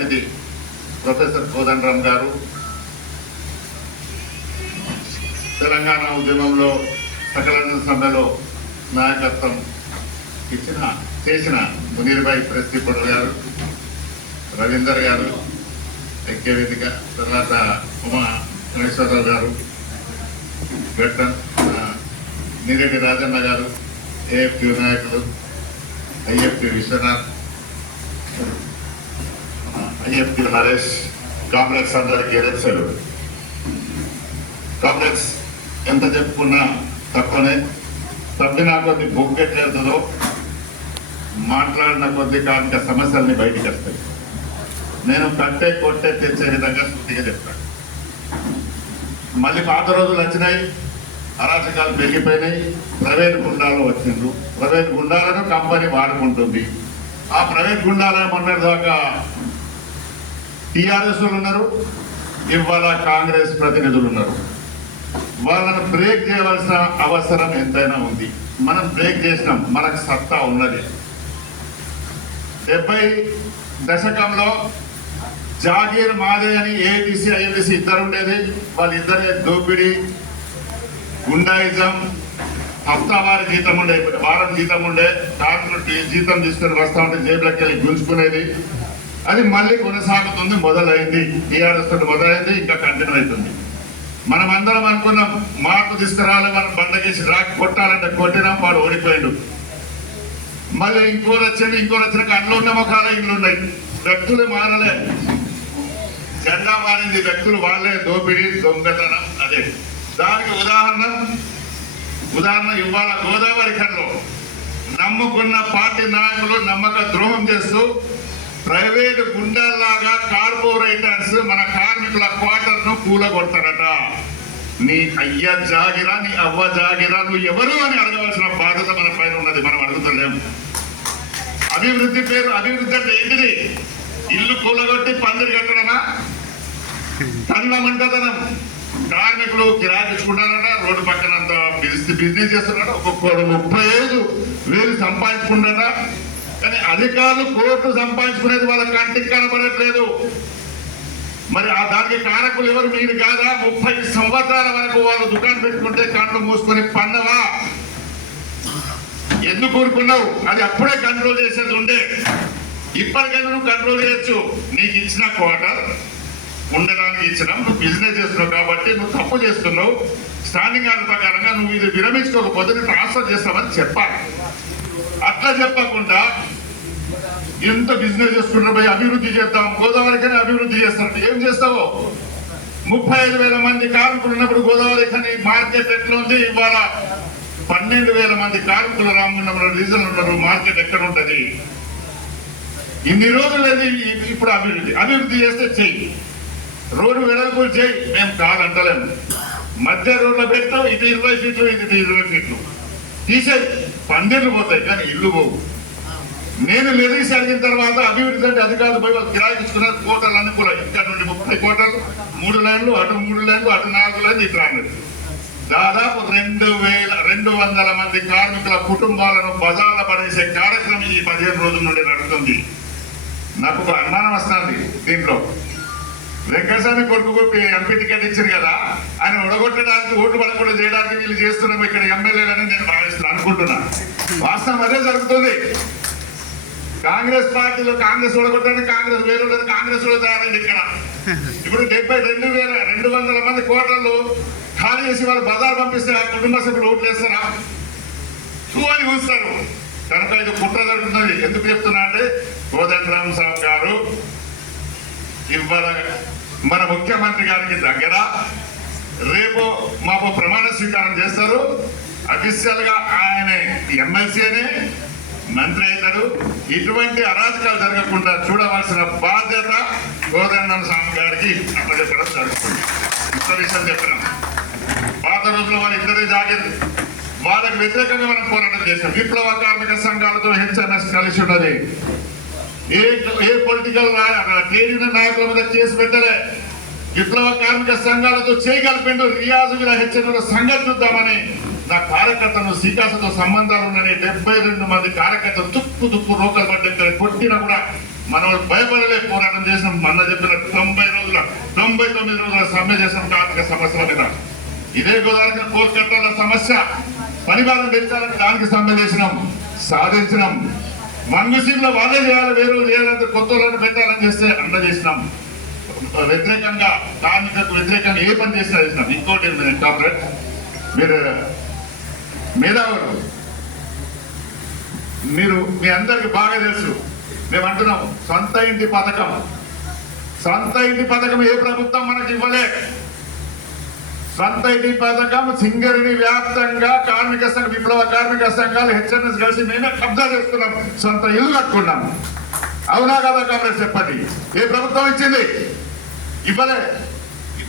ప్రతినిధి ప్రొఫెసర్ కోదండరామ్ గారు, తెలంగాణ ఉద్యమంలో సకల సమ్మెలో నాయకత్వం చేసిన మునీర్భాయ్ ప్రెస్ రిపోర్టర్ గారు, రవీందర్ గారు, ఐక్య వేదిక, తర్వాత ఉమా గణేశ్వరరావు గారు, వెటరన్ నీరెడ్డి రాజన్న గారు, ఏఎఫ్టీ నాయకులు, IFT Vishwanath, IFT Naresh, complex అందరికీ ఎలక్షన్. కాంప్లెక్స్ ఎంత చెప్పుకున్నా తక్కువనే. తప్పినా కొద్ది బొగ్గెట్లేదో మాట్లాడిన కొద్ది కాంత సమస్యల్ని బయటికి వస్తాయి. నేను కట్టే కొట్టే తెచ్చే విధంగా శుద్ధిగా చెప్తాను. మళ్ళీ పాత రోజులు వచ్చినాయి, అరాచకాలు పెరిగిపోయినాయి, ప్రైవేట్ గుండాలు వచ్చిండ్రు. ప్రైవేట్ గుండాలను కంపెనీ వాడుకుంటుంది. ఆ ప్రైవేట్ గుండాలే మొన్నటి దాకా టీఆర్ఎస్ ఉన్నారు, ఇవాళ కాంగ్రెస్ ప్రతినిధులు ఉన్నారు. వాళ్ళను బ్రేక్ చేయవలసిన అవసరం ఎంతైనా ఉంది. మనం బ్రేక్ చేసినాం, మనకు సత్తా ఉన్నది. 70 దశకంలో జాగీర్ మాదే అని ఏఐటీసీ ఐఎన్టీసీ ఇద్దరు ఉండేది. వాళ్ళిద్దరే దోపిడీ, గుండాయిజం, హఫ్తావారి జీతం ఉండే, వారం జీతం ఉండే, డాక్టర్ జీతం తీసుకొని వస్తా ఉంటే జేబులకి వెళ్ళి గుంజుకునేది. అది మళ్ళీ కొనసాగుతుంది, మొదలైంది. టీఆర్ఎస్ తోటి మొదలైంది, ఇంకా కంటిన్యూ అవుతుంది. మనం అందరం అనుకున్నాం మార్పు తీసుకురావాలి, మనం బండకేసి రాక్ కొట్టాలంటే కొట్టినాం, వాడు ఓడిపోయాడు. మళ్ళీ ఇంకోరు వచ్చినాక అందులో ఉన్న ముఖాల ఇల్లు ఉన్నాయి. వ్యక్తులు మారలే, జెండా మారింది, వ్యక్తులు వాళ్ళే దోపిడీ, దొంగతనం. అదే దానికి ఉదాహరణ ఇవాళ గోదావరి ఖండంలో నమ్ముకున్న పార్టీ నాయకులు నమ్మక ద్రోహం చేస్తూ ప్రైవేటు గుండాల్లాగా కార్పొరేటర్స్ మన కార్మికుల క్వార్టర్ ను కూలగొడతారట. నీ అయ్య జాగిరా, నీ అవ్వ జాగిరా, నువ్వు ఎవరు అని అడగవలసిన బాధ్యత మన పైన ఉన్నది. మనం అడుగుతలేము. అభివృద్ధి పేరు అభివృద్ధి అంటే ఏంటిది? ఇల్లు కూలగొట్టి పందిరి కట్టడమా? కన్నమంటదనం. కార్మికులు కిరాకించుకుంటారట, రోడ్డు పక్కన అంత బిజినెస్ చేస్తున్నారట, ఒక్కొక్కరు 35,000 సంపాదించుకుంటారట. కానీ అధికారులు కోర్టు సంపాదించుకునేది వాళ్ళ కంటికి కనబడట్లేదు. మరి ఆ దానికి కారకులు ఎవరు? మీరు కాదా? 30 సంవత్సరాల వరకు వాళ్ళు దుకాణం పెట్టుకుంటే కళ్ళు మూసుకొని పన్నవా? ఎందుకు ఊరుకున్నావు? అది అప్పుడే కంట్రోల్ చేసేది ఉండే. ఇప్పటికైనా నువ్వు కంట్రోల్ చేయొచ్చు. నీకు ఇచ్చిన క్వార్టర్ ఉండడానికి ఇచ్చినాం, నువ్వు బిజినెస్ చేస్తున్నావు కాబట్టి నువ్వు తప్పు చేస్తున్నావు. స్టాండింగ్ ఆర్డర్ ప్రకారంగా నువ్వు ఇది విరమించుకోకపోతే నువ్వు ట్రాన్స్ఫర్ చేస్తామని చెప్పాలి. అట్లా చెప్పకుండా ఎంత బిజినెస్ చేసుకుంటారు, పోయి అభివృద్ధి చేద్దాం, గోదావరికని అభివృద్ధి చేస్తారంటే ఏం చేస్తావో? 35,000 మంది కార్మికులు ఉన్నప్పుడు గోదావరి ఖని మార్కెట్ ఎట్లా ఉంది? ఇవాళ 12,000 మంది కార్మికులు రామగుండంలో రీజన్ ఉన్నారు. మార్కెట్ ఎక్కడ ఉంటుంది? ఇన్ని రోజులు ఇప్పుడు అభివృద్ధి చేస్తే చెయ్యి, రోడ్డు వెడల్పు చేయి, మేము కాదంటలేము. మధ్య రోడ్లో పెట్టాం, ఇది 20 ఫీట్లు, ఇది 20 ఫీట్లు తీసేయి, పందిర్లు పోతాయి కానీ ఇల్లు పోవు. నేను నిలదీసి అడిగిన తర్వాత అభివృద్ధి అంటే అది కాదు, పోయి వాళ్ళు కిరాయికి ఇచ్చుకున్నారు. కోటలు అన్ని కూడా ఇక్కడ నుండి 30 కోటలు, 3 లైన్లు, అటు 3 లైన్లు, అటు 4 లైన్లు, ఇట్లా అన్నది. దాదాపు 2,200 మంది కార్మికుల కుటుంబాలను బజార్ల పడేసే కార్యక్రమం ఈ 15 రోజుల నుండి నడుస్తుంది. నాకు ఒక అనుమానం వస్తుంది. దీంట్లో వెంకటస్వామి కొడుకు ఎంపీ టికెట్ ఇచ్చారు కదా, ఆయన ఒడగొట్టడానికి, ఓట్లు పడకుండా చేయడానికి వీళ్ళు చేస్తున్నాం ఇక్కడ ఎమ్మెల్యేలని నేను భావిస్తున్నాను, అనుకుంటున్నా. వాస్తవం అదే జరుగుతుంది. కాంగ్రెస్ పార్టీలో కాంగ్రెస్ ఓడగొట్టడానికి కాంగ్రెస్ వేరు ఉండదు, కాంగ్రెస్ కూడా తయారైంది ఇక్కడ. ఇప్పుడు 72,200 మంది కోటర్లు ఖాళీ చేసి వాళ్ళు బజార్ పంపిస్తే ఆ కుటుంబ సభ్యులు ఓట్లు వేస్తారా? అని చూస్తారు. కనుక ఇది కుట్ర జరుగుతుంది. ఎందుకు చెప్తున్నా అంటే కోదండరామ్ సాబ్ గారు ఇవాళ మన ముఖ్యమంత్రి గారికి దగ్గర రేపు మాకు ప్రమాణ స్వీకారం చేస్తారు. అఫీషియల్ గా ఆయన ఎమ్మెల్సీనే మంత్రి అవుతాడు. ఇటువంటి అరాచకాలు జరగకుండా చూడవలసిన బాధ్యత కోదండరామ్ స్వామి గారికి అప్పచెప్పడం జరుగుతుంది. ఇంకో విషయం చెప్పినాం, పాత రోజుల్లో వాళ్ళు ఇద్దరే జాగ్రత్త, వాళ్ళకి వ్యతిరేకంగా మనం పోరాటం చేసాం. విప్లవ కార్మిక సంఘాలతో హెచ్ఎంఎస్ కలిసి ఉన్నది. ఏ పొలిటికల్ ట్రేడ్ యూనియన్ నాయకుల మీద కేసు పెట్టలే. విప్లవ కార్మిక సంఘాలతో చేయగలిపిండు. రియాజుగా హెచ్చరికల సంఘటన చూద్దామని నా కార్యకర్తను శ్రీకాశతో సంబంధాలు ఉన్నాయి. 72 మంది కార్యకర్తలు తుప్పు రోకలు పట్టి కొట్టినా కూడా మనం భయపడలే పోరాటం చేసినాం. మొన్న చెప్పిన 99 రోజుల సమ్మె చేసిన కార్మిక సమస్యల మీద. ఇదే గోదావరి కోల్కతాల సమస్య పనిభారం పెంచాలని దానికి సమ్మె చేసినాం, సాధించినాం. మంగుసీల్లో వాళ్ళే చేయాలి, వేరే చేయాలంటే కొత్త వాళ్ళని పెట్టాలని చేస్తే అండ చేసినాం. వ్యతిరేకంగా కార్మికులకు వ్యతిరేకంగా ఏ పని చేసినా చేసినాం. ఇంకోటి కార్పొరేట్ మీరు మేధావులు, మీరు మీ అందరికి బాగా తెలుసు. మేము అంటున్నాం సొంత ఇంటి పథకం. సొంత ఇంటి పథకం ఏ ప్రభుత్వం మనకి ఇవ్వలే. సొంత ఇంటి పథకం సింగరేణి వ్యాప్తంగా కార్మిక సంఘ విప్లవ కార్మిక సంఘాలు హెచ్ఎన్ఎస్ కలిసి మేమే కబ్జా చేసుకున్నాం, సొంత ఇల్లు కట్టుకున్నాం. అవునా కదా కాంగ్రెస్ చెప్పండి. ఏ ప్రభుత్వం ఇచ్చింది? ఇవ్వలే.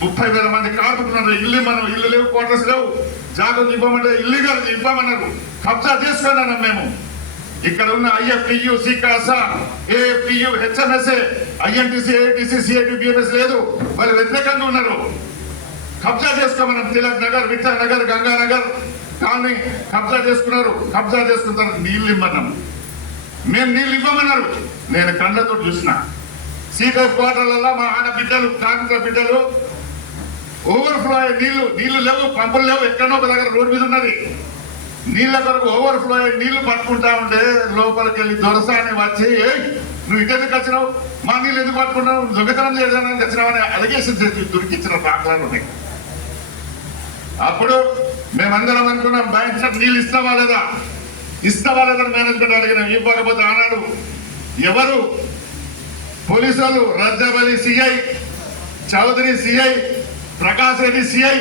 30,000 మంది కార్మికులు ఇల్లు మనం ఇల్లు లేవు, క్వార్టర్స్ లేవు, జాగ్రత్త ఇవ్వమంటే ఇల్లీగల్ ఇవ్వమన్నారు, కబ్జా చేసుకున్నాం మేము. ఇక్కడ ఉన్న IFTU, Sikasa, AFTU, HMSA, INTC, AITC, CIT, BMS లేదు, వాళ్ళు వ్యతిరేకంగా ఉన్నారు. కబ్జా చేసుకోమన్నాం. తిలక్ నగర్, విఠల్ నగర్, గంగానగర్ కానీ కబ్జా చేసుకున్నారు. కబ్జా చేసుకుంటారు. నీళ్ళు ఇవ్వమన్నాం. మేము నీళ్ళు ఇవ్వమన్నారు. నేను కళ్ళతో చూసిన సీటైఫ్ క్వార్టర్లలో మా ఆడబిడ్డలు, కార్మిక బిడ్డలు ఓవర్ఫ్లో అయ్యే నీళ్లు లేవు, పంపులు లేవు. ఎక్కడో ఒక దగ్గర రోడ్డు మీద ఉన్నది. నీళ్ళ కొరకు ఓవర్ఫ్లో అయ్యే నీళ్లు పట్టుకుంటా ఉంటే లోపలికి వెళ్ళి దొరసాని వచ్చి, నువ్వు ఇటెందుకు వచ్చినావు, మా నీళ్ళు ఎందుకు పట్టుకున్నావు, దొంగతనం చేయడానికి వచ్చినావని అలిగేషన్ చేసి దొరికిచ్చిన దాఖలాలు ఉన్నాయి. అప్పుడు మేమందరం అనుకున్నాం బ్యాంక్ నీళ్ళు ఇస్తావా లేదా మేనేజ్మెంట్ అడిగినాం. ఇవ్వకపోతే ఆనాడు ఎవరు పోలీసు వాళ్ళు Rajjabali CI, Chowdary CI, Prakash Reddy CI